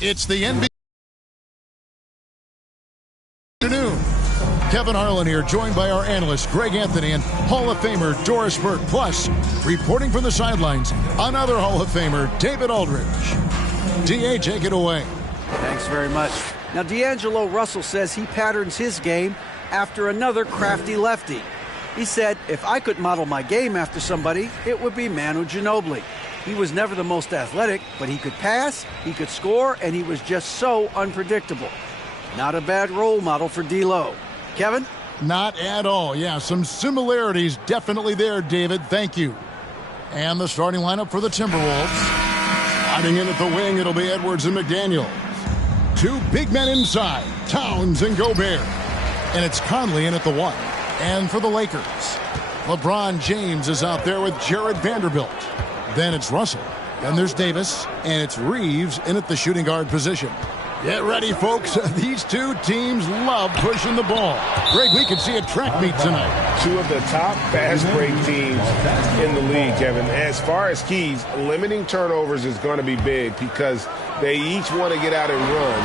It's the NBA afternoon. Kevin Harlan here, joined by our analyst Greg Anthony and Hall of Famer Doris Burke. Plus, reporting from the sidelines, another Hall of Famer, David Aldridge. D.A., take it away. Thanks very much. Now, D'Angelo Russell says he patterns his game after another crafty lefty. He said, if I could model my game after somebody, it would be Manu Ginobili. He was never the most athletic, but he could pass, he could score, and he was just so unpredictable. Not a bad role model for D'Lo. Kevin? Not at all. Yeah, some similarities definitely there, David. Thank you. And the starting lineup for the Timberwolves. Sliding in at the wing, it'll be Edwards and McDaniels. Two big men inside, Towns and Gobert. And it's Conley in at the one. And for the Lakers, LeBron James is out there with Jared Vanderbilt. Then it's Russell. Then there's Davis. And it's Reeves in at the shooting guard position. Get ready, folks. These two teams love pushing the ball. Greg, we could see a track meet tonight. Two of the top fast break teams in the league, Kevin. As far as keys, limiting turnovers is going to be big because they each want to get out and run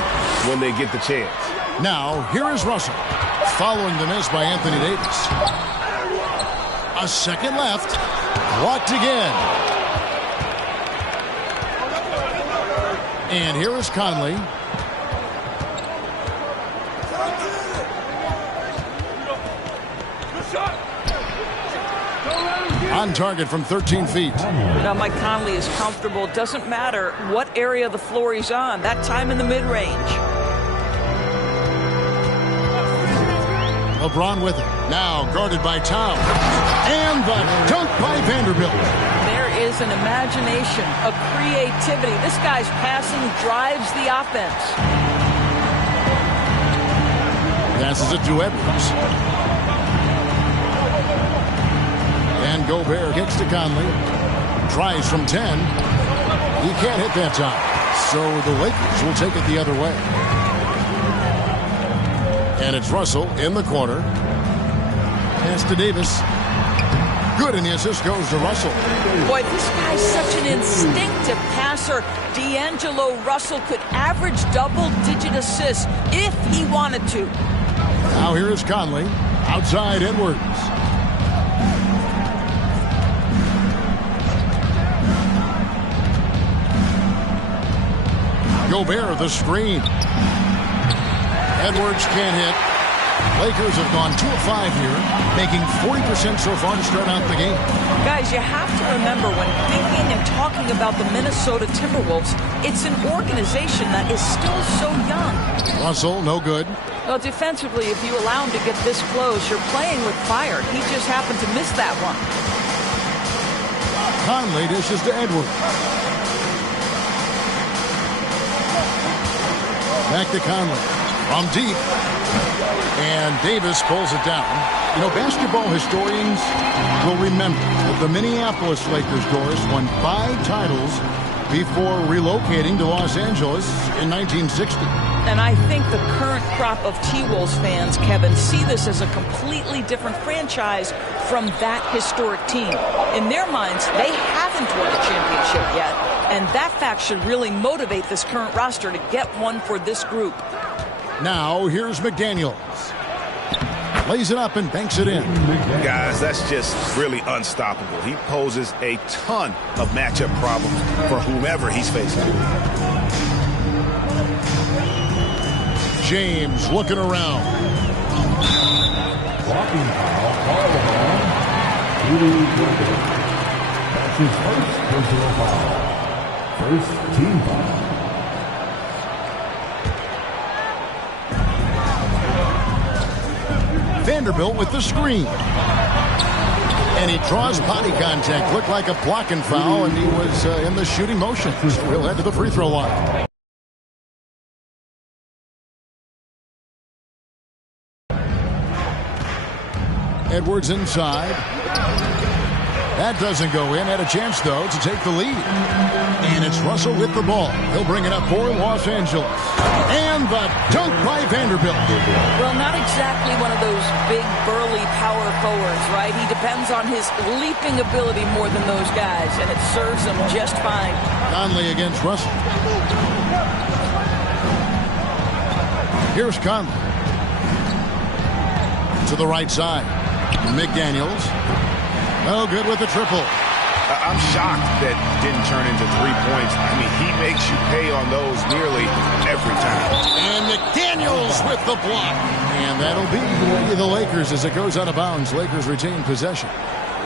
when they get the chance. Now, here is Russell, following the miss by Anthony Davis. A second left. Blocked again. And here is Conley. On target from 13 feet. Now, Mike Conley is comfortable. It doesn't matter what area of the floor he's on. That time in the mid-range. LeBron with it. Now guarded by Towns. And the dunk by Vanderbilt. There is an imagination, a creativity. This guy's passing drives the offense. Passes it to Edwards. And Gobert kicks to Conley. Tries from 10. He can't hit that time. So the Lakers will take it the other way. And it's Russell in the corner. Pass to Davis. Good, and the assist goes to Russell. Boy, this guy's such an instinctive passer. D'Angelo Russell could average double-digit assists if he wanted to. Now here is Conley. Outside Edwards. Gobert, the screen. Edwards can't hit. Lakers have gone 2 of 5 here, making 40% so far to start out the game. Guys, you have to remember when thinking and talking about the Minnesota Timberwolves, it's an organization that is still so young. Russell, no good. Well, defensively, if you allow him to get this close, you're playing with fire. He just happened to miss that one. Conley dishes to Edwards. Back to Conley. From deep. And Davis pulls it down. You know, basketball historians will remember that the Minneapolis Lakers, Doris, won 5 titles before relocating to Los Angeles in 1960. And I think the current crop of T-Wolves fans, Kevin, see this as a completely different franchise from that historic team. In their minds, they haven't won a championship yet. And that fact should really motivate this current roster to get one for this group. Now, here's McDaniels. Lays it up and banks it in. Guys, that's just really unstoppable. He poses a ton of matchup problems for whomever he's facing. James looking around. Blocking foul called on That's his first personal foul. First team foul. Vanderbilt with the screen. And he draws body contact. Looked like a blocking foul, and he was in the shooting motion. He'll head to the free throw line. Edwards inside. That doesn't go in. Had a chance, though, to take the lead. And it's Russell with the ball. He'll bring it up for Los Angeles. And the dunk by Vanderbilt. Well, not exactly one of those big, burly power forwards, right? He depends on his leaping ability more than those guys, and it serves him just fine. Conley against Russell. Here's Conley. To the right side. McDaniels. Oh, good with the triple. I'm shocked that didn't turn into 3 points. I mean, he makes you pay on those nearly every time. And McDaniels with the block. And that'll be the Lakers as it goes out of bounds. Lakers retain possession.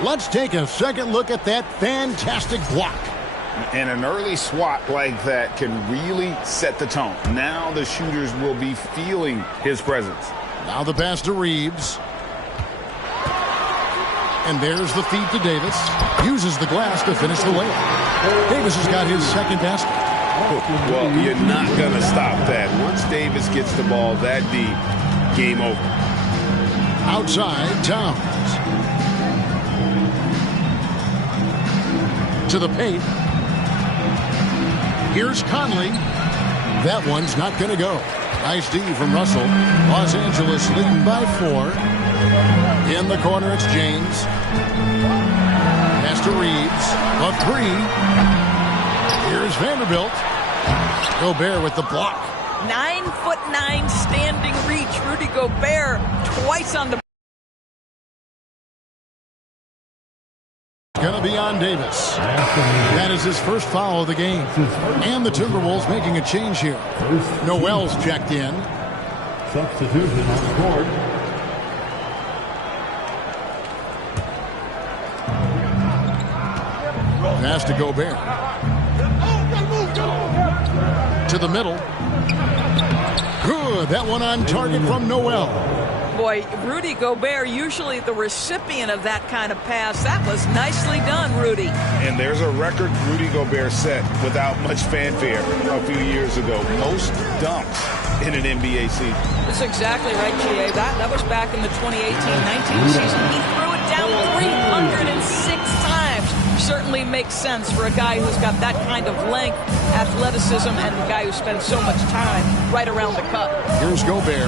Let's take a second look at that fantastic block. And an early swat like that can really set the tone. Now the shooters will be feeling his presence. Now the pass to Reeves. And there's the feed to Davis. Uses the glass to finish the layup. Davis has got his second basket. Well, you're not going to stop that. Once Davis gets the ball that deep, game over. Outside, Towns. To the paint. Here's Conley. That one's not going to go. Nice D from Russell. Los Angeles leading by 4. In the corner, it's James. Pass to Reeves. A 3. Here's Vanderbilt. Gobert with the block. 9'9" standing reach. Rudy Gobert twice on the. Going to be on Davis. That is his first foul of the game. And the Timberwolves making a change here. Noel's checked in. Substitution on the court. Pass to Gobert. To the middle. Good. That one on target from Noel. Boy, Rudy Gobert, usually the recipient of that kind of pass. That was nicely done, Rudy. And there's a record Rudy Gobert set without much fanfare a few years ago. Most dunks in an NBA season. That's exactly right, G.A. That was back in the 2018-19 season. He threw it down 306 times. Certainly makes sense for a guy who's got that kind of length, athleticism, and a guy who spends so much time right around the cup. Here's Gobert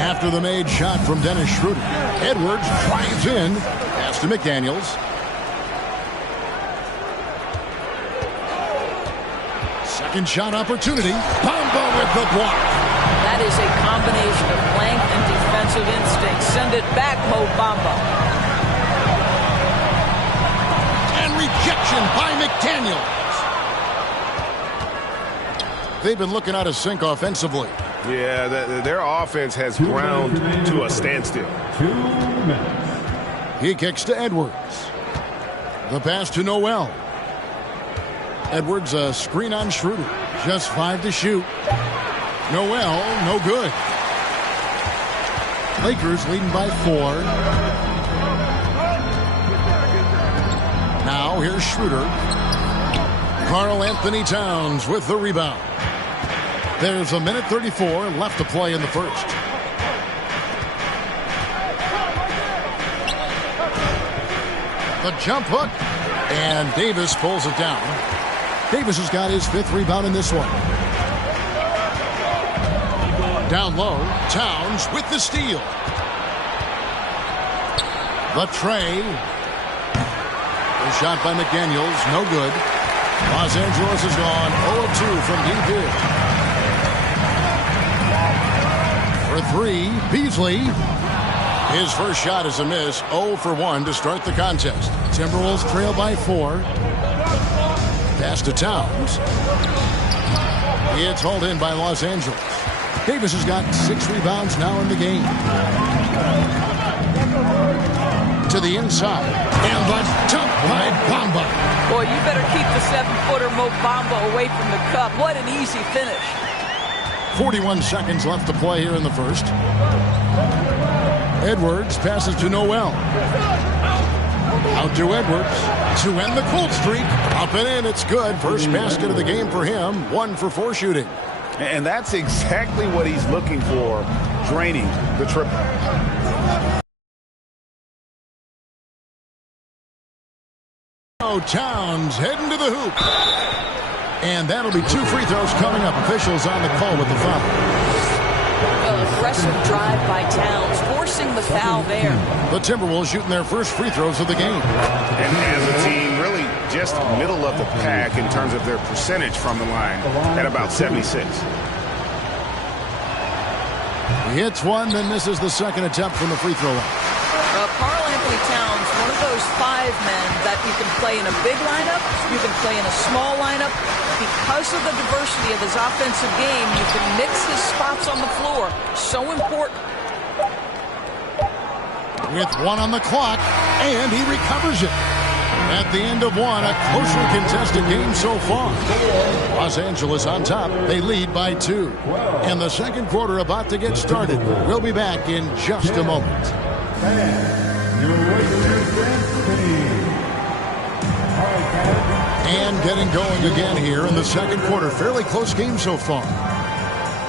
after the made shot from Dennis Schroeder. Edwards drives in. Pass to McDaniels. Second shot opportunity. Bamba with the block. That is a combination of length and defensive instinct. Send it back, Mo Bamba. Rejection by McDaniels. They've been looking out of sync offensively. Yeah, their offense has ground to a standstill. 2 minutes. He kicks to Edwards. The pass to Noel. Edwards a screen on Schroeder. Just 5 to shoot. Noel, no good. Lakers leading by 4. Now here's Schroeder. Karl Anthony Towns with the rebound. There's 1:34 left to play in the first. The jump hook. And Davis pulls it down. Davis has got his 5th rebound in this one. Down low. Towns with the steal. The tray. A shot by McDaniels, no good. Los Angeles has gone 0-2 from deep here. For 3, Beasley. His first shot is a miss, 0 for 1 to start the contest. Timberwolves trail by 4. Pass to Towns. It's hauled in by Los Angeles. Davis has got 6 rebounds now in the game. To the inside. And the dunk by Bamba. Boy, you better keep the 7-footer Mo Bamba away from the cup. What an easy finish. 41 seconds left to play here in the first. Edwards passes to Noel. Out to Edwards to end the cold streak. Up and in, it's good. First basket of the game for him. 1 for 4 shooting. And that's exactly what he's looking for, draining the triple. Towns heading to the hoop. And that'll be 2 free throws coming up. Officials on the call with the foul. Well, aggressive drive by Towns, forcing the foul there. The Timberwolves shooting their first free throws of the game. And as a team, really just middle of the pack in terms of their percentage from the line at about 76. Hits one, then misses the second attempt from the free throw line. Karl Anthony Towns, one of those 5 men that you can play in a big lineup, you can play in a small lineup. Because of the diversity of his offensive game, you can mix his spots on the floor. So important. With 1 on the clock, and he recovers it. At the end of 1, a closely contested game so far. Los Angeles on top. They lead by 2. And the second quarter about to get started. We'll be back in just a moment. And getting going again here in the second quarter. Fairly close game so far.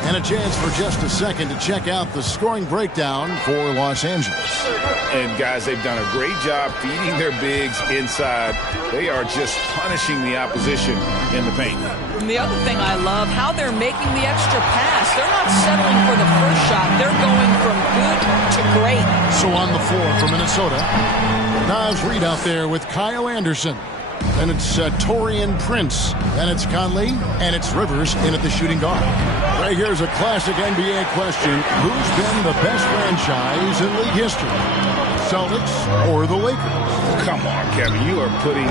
And a chance for just a second to check out the scoring breakdown for Los Angeles. And, guys, they've done a great job feeding their bigs inside. They are just punishing the opposition in the paint. And the other thing I love, how they're making the extra pass. They're not settling for the first shot. They're going from good to great. So on the floor for Minnesota, Naz Reid out there with Kyle Anderson. Then it's Taurean Prince. Then it's Conley. And it's Rivers in at the shooting guard. Right here's a classic NBA question. Who's been the best franchise in league history? Celtics or the Lakers? Come on, Kevin. You are putting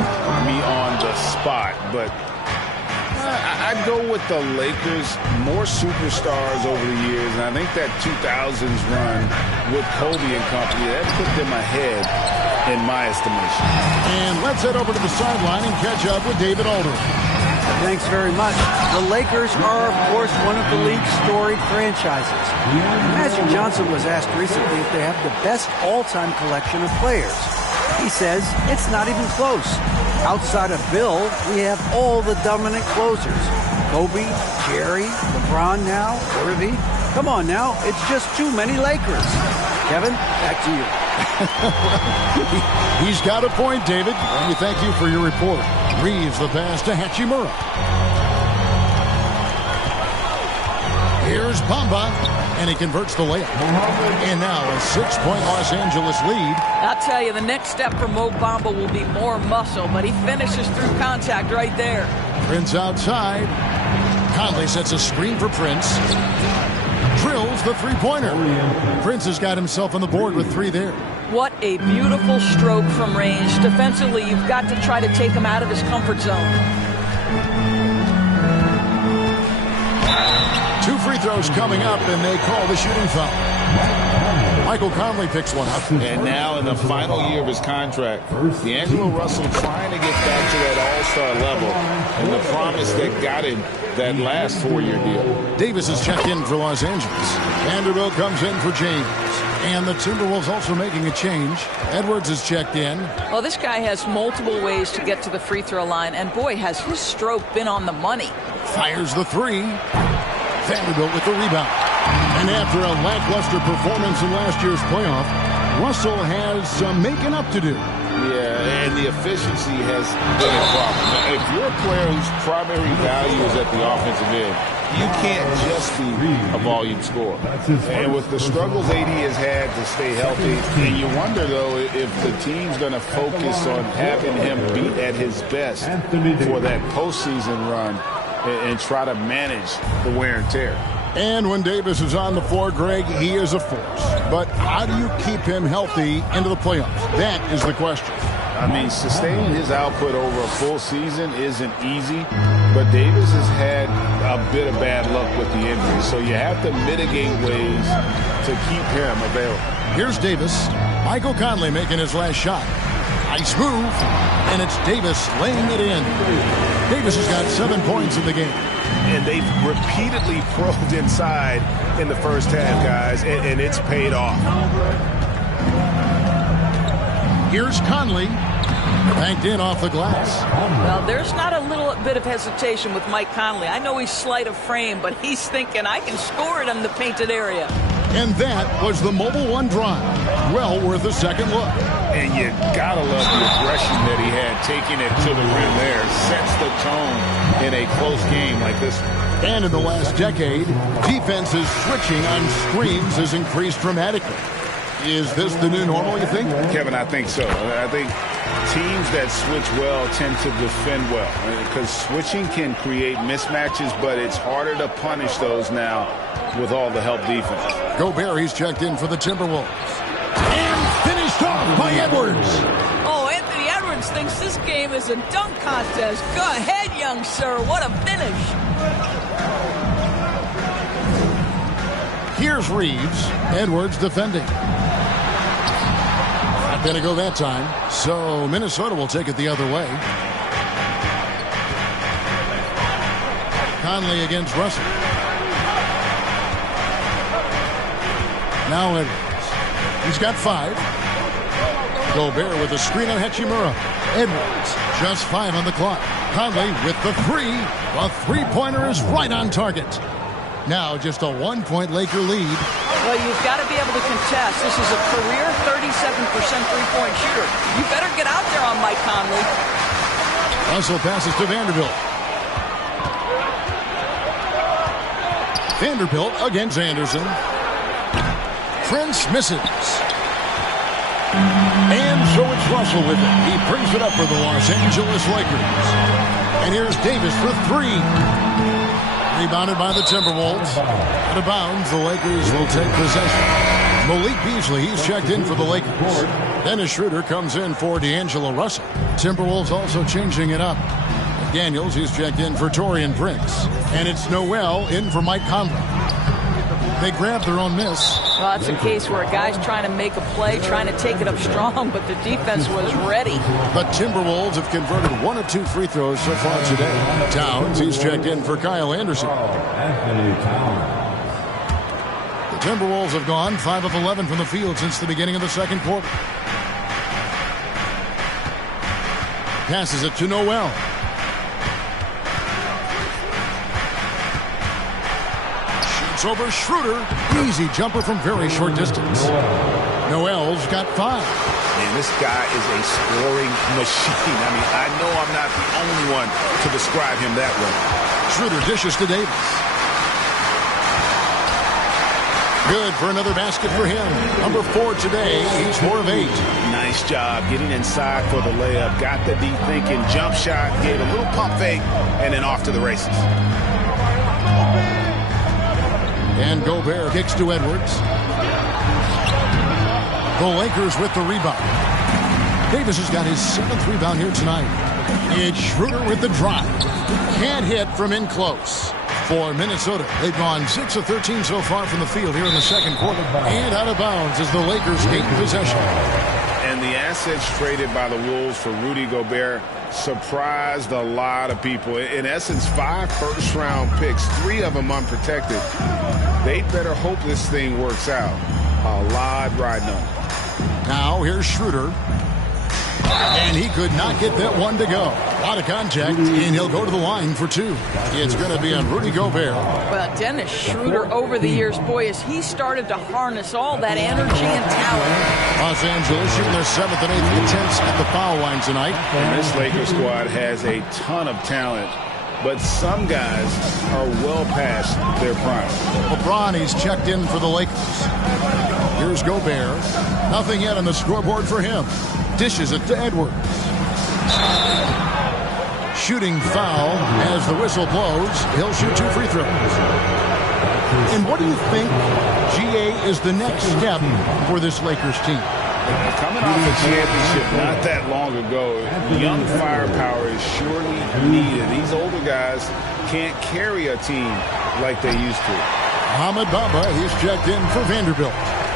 me on the spot. But I'd go with the Lakers. More superstars over the years. And I think that 2000s run with Kobe and company, that put them ahead in my estimation. And let's head over to the sideline and catch up with David Aldridge. Thanks very much. The Lakers are, of course, one of the league's storied franchises. Magic Johnson was asked recently if they have the best all-time collection of players. He says it's not even close. Outside of Bill, we have all the dominant closers. Kobe, Jerry, LeBron now, Irving. Come on now, it's just too many Lakers. Kevin, back to you. He's got a point, David. And we thank you for your report. Reeves the pass to Hachimura. Here's Bamba, and he converts the layup. And now a 6-point Los Angeles lead. I'll tell you, the next step for Mo Bamba will be more muscle, but he finishes through contact right there. Prince outside. Conley sets a screen for Prince. Drills the three-pointer. Prince has got himself on the board with 3 there. What a beautiful stroke from range. Defensively, you've got to try to take him out of his comfort zone. 2 free throws coming up, and they call the shooting foul. Michael Conley picks one up. And now in the final year of his contract, D'Angelo Russell trying to get back to that all-star level and the promise that got him that last 4-year deal. Davis is checked in for Los Angeles. Vanderbilt comes in for James. And the Timberwolves also making a change. Edwards is checked in. Well, this guy has multiple ways to get to the free throw line, and boy, has his stroke been on the money. Fires the 3. Vanderbilt with the rebound. And after a lackluster performance in last year's playoff, Russell has some making up to do. Yeah, and the efficiency has been a problem. Now, if you're a player whose primary value is at the offensive end, you can't just be a volume scorer. And with the struggles AD has had to stay healthy, and you wonder, though, if the team's going to focus on having him be at his best for that postseason run and try to manage the wear and tear. And when Davis is on the floor, Greg, he is a force. But how do you keep him healthy into the playoffs? That is the question. I mean, sustaining his output over a full season isn't easy, but Davis has had a bit of bad luck with the injury, so you have to mitigate ways to keep him available. Here's Davis. Michael Conley making his last shot. Nice move, and it's Davis laying it in. Davis has got 7 points in the game. And they've repeatedly probed inside in the first half, guys, and it's paid off. Here's Conley. Banked in off the glass. Well, there's not a little bit of hesitation with Mike Conley. I know he's slight of frame, but he's thinking, I can score it in the painted area. And that was the Mobile One drive. Well worth a second look. And you gotta love the aggression that he had, taking it to the rim there. Sets the tone in a close game like this. And in the last decade, defenses switching on screens has increased dramatically. Is this the new normal, you think? Kevin, I think so. I think teams that switch well tend to defend well because switching can create mismatches, but it's harder to punish those now with all the help defense. Gobert, he's checked in for the Timberwolves. And finished off by Edwards. Oh, Anthony Edwards thinks this game is a dunk contest. Go ahead, young sir. What a finish. Here's Reeves. Edwards defending. Not going to go that time. So Minnesota will take it the other way. Conley against Russell. Now Edwards. He's got 5. Gobert with a screen on Hachimura. Edwards, just 5 on the clock. Conley with the 3. The three-pointer is right on target. Now just a 1-point Laker lead. Well, you've got to be able to contest. This is a career 37% three-point shooter. You better get out there on Mike Conley. Russell passes to Vanderbilt. Vanderbilt against Anderson. Prince misses. And so it's Russell with it. He brings it up for the Los Angeles Lakers. And here's Davis for 3. Rebounded by the Timberwolves. Out of bounds, the Lakers will take possession. Malik Beasley, he's checked in for the Lakers. Dennis Schroeder comes in for D'Angelo Russell. Timberwolves also changing it up. Daniels, he's checked in for Taurean Prince. And it's Noel in for Mike Conley. They grabbed their own miss. Well, that's a case where a guy's trying to make a play, trying to take it up strong, but the defense was ready. The Timberwolves have converted 1 of 2 free throws so far today. Towns, he's checked in for Kyle Anderson. The Timberwolves have gone 5 of 11 from the field since the beginning of the second quarter. Passes it to Noel. Over Schroeder. Easy jumper from very short distance. Noel's got 5. Man, this guy is a scoring machine. I mean, I know I'm not the only one to describe him that way. Schroeder dishes to Davis. Good for another basket for him. Number 4 today. He's 4 of 8. Nice job getting inside for the layup. Got the deep thinking jump shot. Gave a little pump fake and then off to the races. And Gobert kicks to Edwards. The Lakers with the rebound. Davis has got his 7th rebound here tonight. It's Schroeder with the drive. Can't hit from in close. For Minnesota, they've gone 6 of 13 so far from the field here in the second quarter. And out of bounds as the Lakers gain possession. And the assets traded by the Wolves for Rudy Gobert surprised a lot of people. In essence, 5 first-round picks, 3 of them unprotected. They better hope this thing works out. A lot riding on. Now here's Schroeder. And he could not get that one to go. A lot of contact, and he'll go to the line for 2. It's going to be on Rudy Gobert. Well, Dennis Schroeder over the years, boy, as he started to harness all that energy and talent. Los Angeles shooting their 7th and 8th attempts at the foul line tonight. And this Lakers squad has a ton of talent, but some guys are well past their prime. LeBron, he's checked in for the Lakers. Here's Gobert. Nothing yet on the scoreboard for him. Dishes it to Edwards. Shooting foul as the whistle blows. He'll shoot 2 free throws. And what do you think, GA, is the next step for this Lakers team? Coming off a championship not that long ago, young firepower is surely needed. These older guys can't carry a team like they used to. Ahmed Bamba, he's checked in for Vanderbilt.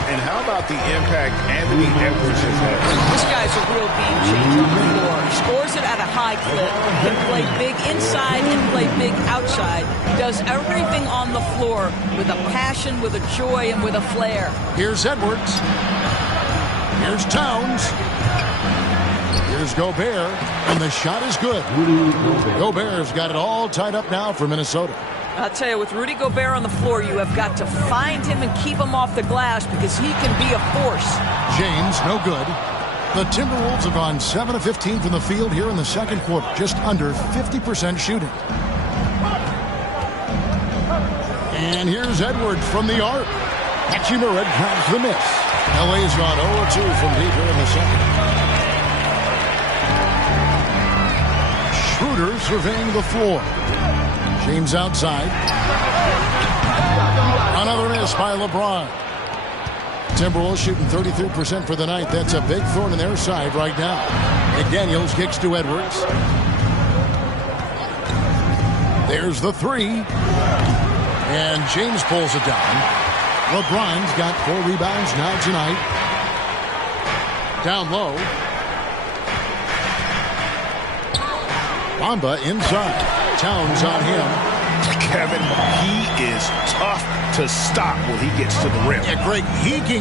And how about the impact Anthony Edwards has had? This guy's a real game changer on the floor. He scores it at a high clip. Can play big inside and play big outside. Does everything on the floor with a passion, with a joy, and with a flair. Here's Edwards. Here's Towns. Here's Gobert. And the shot is good. Gobert's got it all tied up now for Minnesota. I'll tell you, with Rudy Gobert on the floor, you have got to find him and keep him off the glass because he can be a force. James, no good. The Timberwolves have gone 7 of 15 from the field here in the second quarter, just under 50% shooting. And here's Edwards from the arc. Hachimura grabs the miss. LA's gone 0-2 from deep here in the second. Schroeder surveying the floor. James outside. Another miss by LeBron. Timberwolves shooting 33% for the night. That's a big thorn in their side right now. McDaniels kicks to Edwards. There's the three. And James pulls it down. LeBron's got 4 rebounds now tonight. Down low. Bamba inside. Towns on him. Kevin, he is tough to stop when he gets to the rim. Yeah, Greg, he can